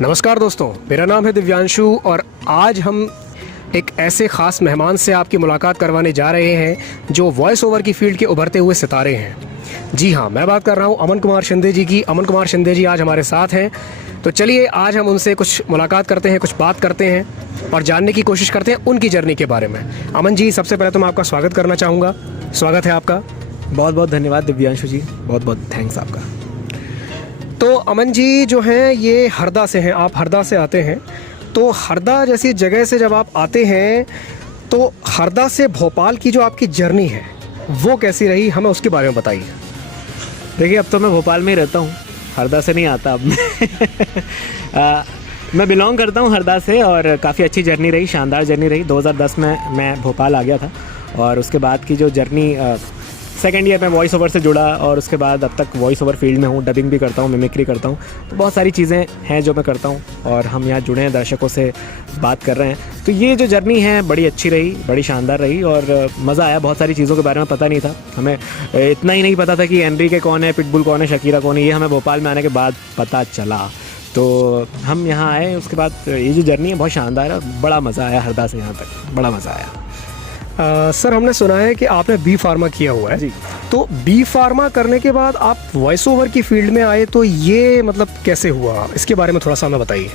नमस्कार दोस्तों, मेरा नाम है दिव्यांशु और आज हम एक ऐसे ख़ास मेहमान से आपकी मुलाकात करवाने जा रहे हैं जो वॉइस ओवर की फील्ड के उभरते हुए सितारे हैं। जी हाँ, मैं बात कर रहा हूँ अमन कुमार शिंदे जी की। अमन कुमार शिंदे जी आज हमारे साथ हैं, तो चलिए आज हम उनसे कुछ मुलाकात करते हैं, कुछ बात करते हैं और जानने की कोशिश करते हैं उनकी जर्नी के बारे में। अमन जी, सबसे पहले तो मैं आपका स्वागत करना चाहूँगा। स्वागत है आपका। बहुत बहुत धन्यवाद दिव्यांशु जी, बहुत बहुत थैंक्स आपका। तो अमन जी जो हैं ये हरदा से हैं, आप हरदा से आते हैं। तो हरदा जैसी जगह से जब आप आते हैं तो हरदा से भोपाल की जो आपकी जर्नी है वो कैसी रही, हमें उसके बारे में बताइए। देखिए, अब तो मैं भोपाल में ही रहता हूँ, हरदा से नहीं आता अब मैं बिलोंग करता हूँ हरदा से और काफ़ी अच्छी जर्नी रही, शानदार जर्नी रही। 2010 में मैं भोपाल आ गया था और उसके बाद की जो जर्नी सेकेंड ईयर में वॉइस ओवर से जुड़ा और उसके बाद अब तक वॉइस ओवर फील्ड में हूँ, डबिंग भी करता हूँ, मिमिक्री करता हूँ। तो बहुत सारी चीज़ें हैं जो मैं करता हूँ और हम यहाँ जुड़े हैं, दर्शकों से बात कर रहे हैं। तो ये जो जर्नी है बड़ी अच्छी रही, बड़ी शानदार रही और मज़ा आया। बहुत सारी चीज़ों के बारे में पता नहीं था हमें, इतना ही नहीं पता था कि एनरिके कौन है, पिटबुल कौन है, शकीरा कौन है, ये हमें भोपाल में आने के बाद पता चला। तो हम यहाँ आए, उसके बाद ये जो जर्नी है बहुत शानदार है, बड़ा मज़ा आया। हरदा से यहाँ तक बड़ा मज़ा आया। सर, हमने सुना है कि आपने बी फार्मा किया हुआ है। जी। तो बी फार्मा करने के बाद आप वॉइस ओवर की फील्ड में आए, तो ये मतलब कैसे हुआ, इसके बारे में थोड़ा सा हमें बताइए।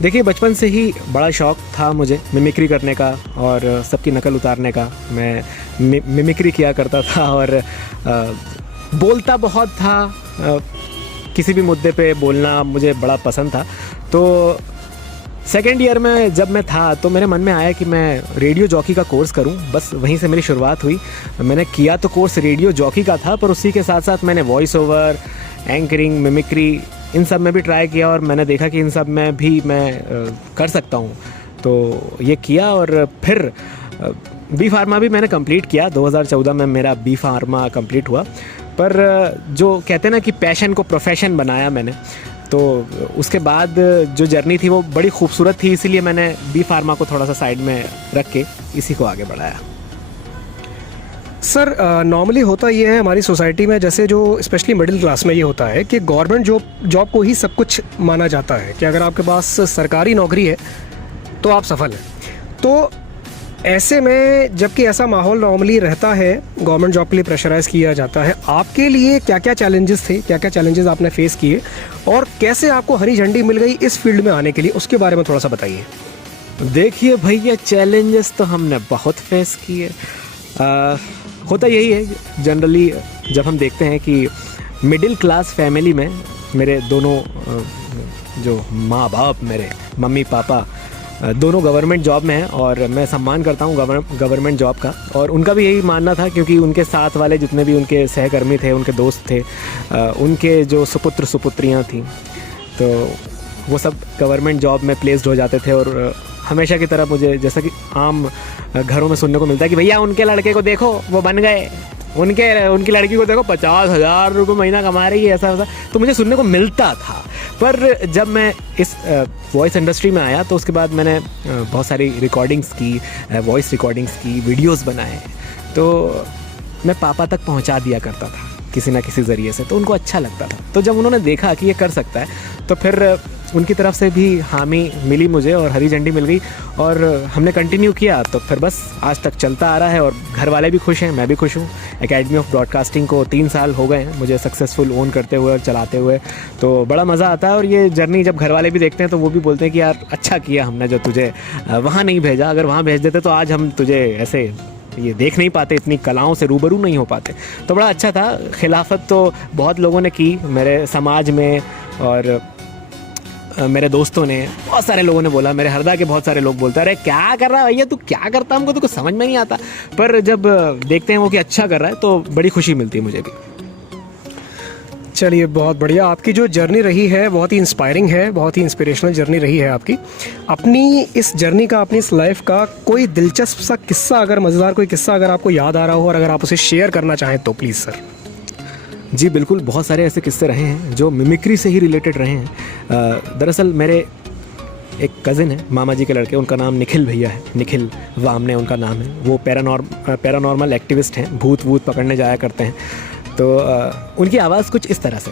देखिए, बचपन से ही बड़ा शौक़ था मुझे मिमिक्री करने का और सबकी नकल उतारने का। मैं मिमिक्री किया करता था और बोलता बहुत था, किसी भी मुद्दे पे बोलना मुझे बड़ा पसंद था। तो सेकेंड ईयर में जब मैं था तो मेरे मन में आया कि मैं रेडियो जॉकी का कोर्स करूं। बस वहीं से मेरी शुरुआत हुई। मैंने किया तो कोर्स रेडियो जॉकी का था, पर उसी के साथ साथ मैंने वॉइस ओवर, एंकरिंग, मिमिक्री, इन सब में भी ट्राई किया और मैंने देखा कि इन सब में भी मैं कर सकता हूं। तो ये किया और फिर बी फार्मा भी मैंने कंप्लीट किया। 2014 में मेरा बी फार्मा कंप्लीट हुआ। पर जो कहते हैं ना कि पैशन को प्रोफेशन बनाया मैंने, तो उसके बाद जो जर्नी थी वो बड़ी खूबसूरत थी, इसीलिए मैंने बी फार्मा को थोड़ा सा साइड में रख के इसी को आगे बढ़ाया। सर, नॉर्मली होता ये है हमारी सोसाइटी में, जैसे जो स्पेशली मिडिल क्लास में ये होता है कि गवर्नमेंट जॉब को ही सब कुछ माना जाता है कि अगर आपके पास सरकारी नौकरी है तो आप सफल हैं। तो ऐसे में जबकि ऐसा माहौल नॉर्मली रहता है, गवर्नमेंट जॉब के लिए प्रेशराइज किया जाता है, आपके लिए क्या क्या चैलेंजेस थे, क्या क्या चैलेंजेस आपने फेस किए और कैसे आपको हरी झंडी मिल गई इस फील्ड में आने के लिए, उसके बारे में थोड़ा सा बताइए। देखिए भैया, चैलेंजेस तो हमने बहुत फेस किए। होता यही है जनरली, जब हम देखते हैं कि मिडिल क्लास फैमिली में मेरे दोनों जो माँ बाप, मेरे मम्मी पापा दोनों गवर्नमेंट जॉब में हैं और मैं सम्मान करता हूँ गवर्नमेंट जॉब का। और उनका भी यही मानना था, क्योंकि उनके साथ वाले जितने भी उनके सहकर्मी थे, उनके दोस्त थे, उनके जो सुपुत्र सुपुत्रियाँ थीं, तो वो सब गवर्नमेंट जॉब में प्लेस्ड हो जाते थे। और हमेशा की तरह मुझे, जैसा कि आम घरों में सुनने को मिलता है कि भैया उनके लड़के को देखो वो बन गए, उनकी लड़की को देखो 50,000 रुपये महीना कमा रही है, ऐसा। तो मुझे सुनने को मिलता था। पर जब मैं इस वॉइस इंडस्ट्री में आया तो उसके बाद मैंने बहुत सारी रिकॉर्डिंग्स की, वॉइस रिकॉर्डिंग्स की, वीडियोस बनाए। तो मैं पापा तक पहुंचा दिया करता था किसी ना किसी ज़रिए से, तो उनको अच्छा लगता था। तो जब उन्होंने देखा कि ये कर सकता है तो फिर उनकी तरफ से भी हामी मिली मुझे और हरी झंडी मिल गई और हमने कंटिन्यू किया। तो फिर बस आज तक चलता आ रहा है और घर वाले भी खुश हैं, मैं भी खुश हूँ। एकेडमी ऑफ ब्रॉडकास्टिंग को 3 साल हो गए हैं मुझे सक्सेसफुल ओन करते हुए और चलाते हुए। तो बड़ा मज़ा आता है और ये जर्नी जब घर वाले भी देखते हैं तो वो भी बोलते हैं कि यार अच्छा किया हमने जो तुझे वहाँ नहीं भेजा, अगर वहाँ भेज देते तो आज हम तुझे ऐसे ये देख नहीं पाते, इतनी कलाओं से रूबरू नहीं हो पाते। तो बड़ा अच्छा था। खिलाफत तो बहुत लोगों ने की मेरे समाज में और मेरे दोस्तों ने, बहुत सारे लोगों ने बोला, मेरे हरदा के बहुत सारे लोग बोलते अरे क्या कर रहा है भैया, तू क्या करता, हमको तो कुछ समझ में नहीं आता। पर जब देखते हैं वो कि अच्छा कर रहा है तो बड़ी खुशी मिलती है मुझे भी। चलिए, बहुत बढ़िया। आपकी जो जर्नी रही है बहुत ही इंस्पायरिंग है, बहुत ही इंस्पिरेशनल जर्नी रही है आपकी। अपनी इस जर्नी का, अपनी इस लाइफ का कोई दिलचस्प सा किस्सा, अगर मज़ेदार कोई किस्सा अगर आपको याद आ रहा हो और अगर आप उसे शेयर करना चाहें तो प्लीज़ सर। जी बिल्कुल, बहुत सारे ऐसे किस्से रहे हैं जो मिमिक्री से ही रिलेटेड रहे हैं। दरअसल मेरे एक कज़िन है, मामा जी के लड़के, उनका नाम निखिल भैया है, निखिल वामने उनका नाम है। वो पैरानॉर्मल एक्टिविस्ट हैं, भूत पकड़ने जाया करते हैं। तो उनकी आवाज़ कुछ इस तरह से,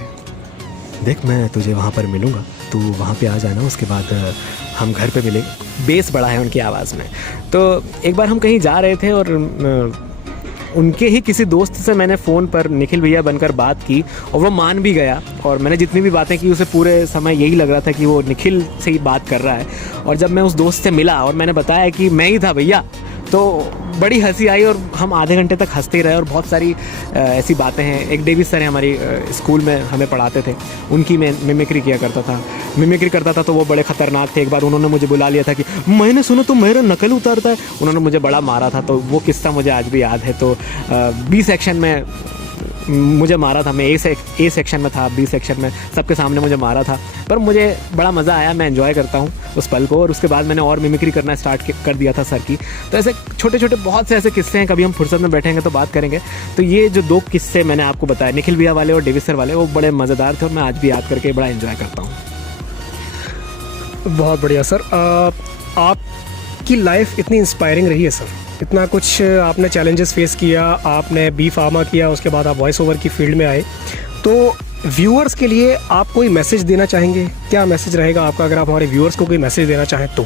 देख मैं तुझे वहाँ पर मिलूँगा, तू वहाँ पे आ जाना, उसके बाद हम घर पे मिलेंगे। बेस बड़ा है उनकी आवाज़ में। तो एक बार हम कहीं जा रहे थे और उनके ही किसी दोस्त से मैंने फ़ोन पर निखिल भैया बनकर बात की और वो मान भी गया, और मैंने जितनी भी बातें की उसे पूरे समय यही लग रहा था कि वो निखिल से ही बात कर रहा है। और जब मैं उस दोस्त से मिला और मैंने बताया कि मैं ही था भैया, तो बड़ी हंसी आई और हम आधे घंटे तक हंसते रहे। और बहुत सारी ऐसी बातें हैं। एक डेविस सर हैं हमारी स्कूल में, हमें पढ़ाते थे, उनकी मैं मिमिक्री किया करता था। मिमिक्री करता था तो वो बड़े ख़तरनाक थे। एक बार उन्होंने मुझे बुला लिया था कि मैंने सुनो तो मेरा नकल उतारता है। उन्होंने मुझे बड़ा मारा था, तो वो किस्सा मुझे आज भी याद है। तो बी सेक्शन में मुझे मारा था, मैं ए सेक्शन में था, बी सेक्शन में सबके सामने मुझे मारा था, पर मुझे बड़ा मज़ा आया। मैं एंजॉय करता हूँ उस पल को। और उसके बाद मैंने और मिमिक्री करना स्टार्ट कर दिया था सर की। तो ऐसे छोटे छोटे बहुत से ऐसे किस्से हैं, कभी हम फुर्सत में बैठेंगे तो बात करेंगे। तो ये जो 2 किस्से मैंने आपको बताया, निखिल भैया वाले और डेविस सर वाले, वो बड़े मज़ेदार थे और मैं आज भी याद करके बड़ा एंजॉय करता हूँ। बहुत बढ़िया सर। आपकी लाइफ इतनी इंस्पायरिंग रही है सर, इतना कुछ आपने चैलेंजेस फेस किया, आपने बी फार्मा किया, उसके बाद आप वॉइस ओवर की फील्ड में आए। तो व्यूअर्स के लिए आप कोई मैसेज देना चाहेंगे? क्या मैसेज रहेगा आपका अगर आप हमारे व्यूअर्स को कोई मैसेज देना चाहें तो?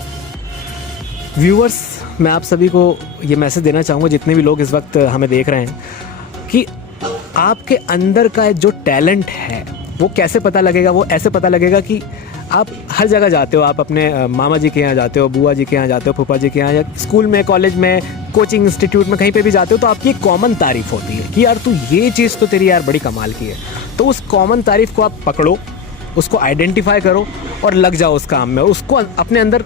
व्यूअर्स, मैं आप सभी को ये मैसेज देना चाहूँगा, जितने भी लोग इस वक्त हमें देख रहे हैं, कि आपके अंदर का जो टैलेंट है वो कैसे पता लगेगा? वो ऐसे पता लगेगा कि आप हर जगह जाते हो, आप अपने मामा जी के यहाँ जाते हो, बुआ जी के यहाँ जाते हो, फूफा जी के यहाँ, या स्कूल में, कॉलेज में, कोचिंग इंस्टीट्यूट में, कहीं पे भी जाते हो, तो आपकी एक कॉमन तारीफ़ होती है कि यार तू ये चीज़ तो तेरी यार बड़ी कमाल की है। तो उस कॉमन तारीफ़ को आप पकड़ो, उसको आइडेंटिफाई करो और लग जाओ उस काम में। उसको अपने अंदर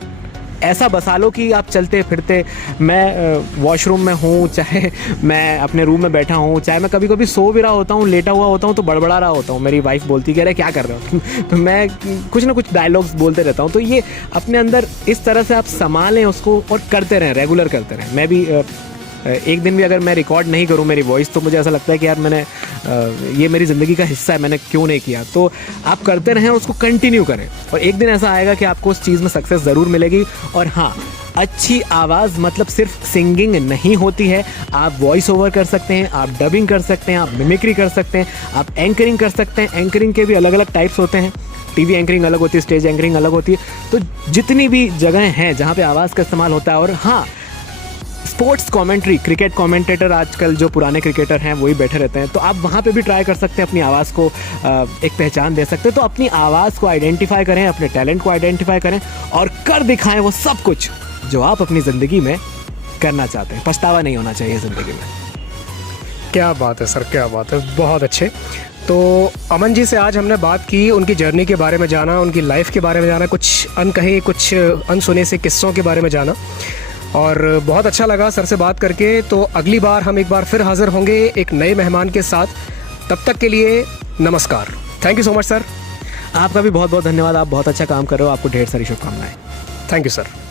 ऐसा बसा लो कि आप चलते फिरते, मैं वॉशरूम में हूँ, चाहे मैं अपने रूम में बैठा हूँ, चाहे मैं कभी कभी सो भी रहा होता हूँ, लेटा हुआ होता हूँ, तो बड़बड़ा रहा होता हूँ, मेरी वाइफ बोलती है, अरे क्या कर रहे हो? तो मैं कुछ ना कुछ डायलॉग्स बोलते रहता हूँ। तो ये अपने अंदर इस तरह से आप संभालें उसको और करते रहें, रेगुलर करते रहें। मैं भी एक दिन भी अगर मैं रिकॉर्ड नहीं करूं मेरी वॉइस, तो मुझे ऐसा लगता है कि यार मैंने ये मेरी ज़िंदगी का हिस्सा है, मैंने क्यों नहीं किया। तो आप करते रहें, उसको कंटिन्यू करें, और एक दिन ऐसा आएगा कि आपको उस चीज़ में सक्सेस ज़रूर मिलेगी। और हाँ, अच्छी आवाज़ मतलब सिर्फ सिंगिंग नहीं होती है। आप वॉइस ओवर कर सकते हैं, आप डबिंग कर सकते हैं, आप मिमिक्री कर सकते हैं, आप एंकरिंग कर सकते हैं। एंकरिंग के भी अलग अलग टाइप्स होते हैं। टीवी एंकरिंग अलग होती है, स्टेज एंकरिंग अलग होती है। तो जितनी भी जगहें हैं जहाँ पे आवाज़ का इस्तेमाल होता है, और हाँ, स्पोर्ट्स कमेंट्री, क्रिकेट कमेंटेटर आजकल जो पुराने क्रिकेटर हैं वही बैठे रहते हैं, तो आप वहाँ पे भी ट्राई कर सकते हैं, अपनी आवाज़ को एक पहचान दे सकते हैं। तो अपनी आवाज़ को आइडेंटिफाई करें, अपने टैलेंट को आइडेंटिफाई करें और कर दिखाएं वो सब कुछ जो आप अपनी ज़िंदगी में करना चाहते हैं। पछतावा नहीं होना चाहिए ज़िंदगी में। क्या बात है सर, क्या बात है, बहुत अच्छे। तो अमन जी से आज हमने बात की, उनकी जर्नी के बारे में जाना, उनकी लाइफ के बारे में जाना, कुछ अनकहे, कुछ अनसुने से किस्सों के बारे में जाना, और बहुत अच्छा लगा सर से बात करके। तो अगली बार हम एक बार फिर हाज़िर होंगे एक नए मेहमान के साथ। तब तक के लिए नमस्कार। Thank you so much sir. आपका भी बहुत बहुत धन्यवाद। आप बहुत अच्छा काम कर रहे हो, आपको ढेर सारी शुभकामनाएं। Thank you sir.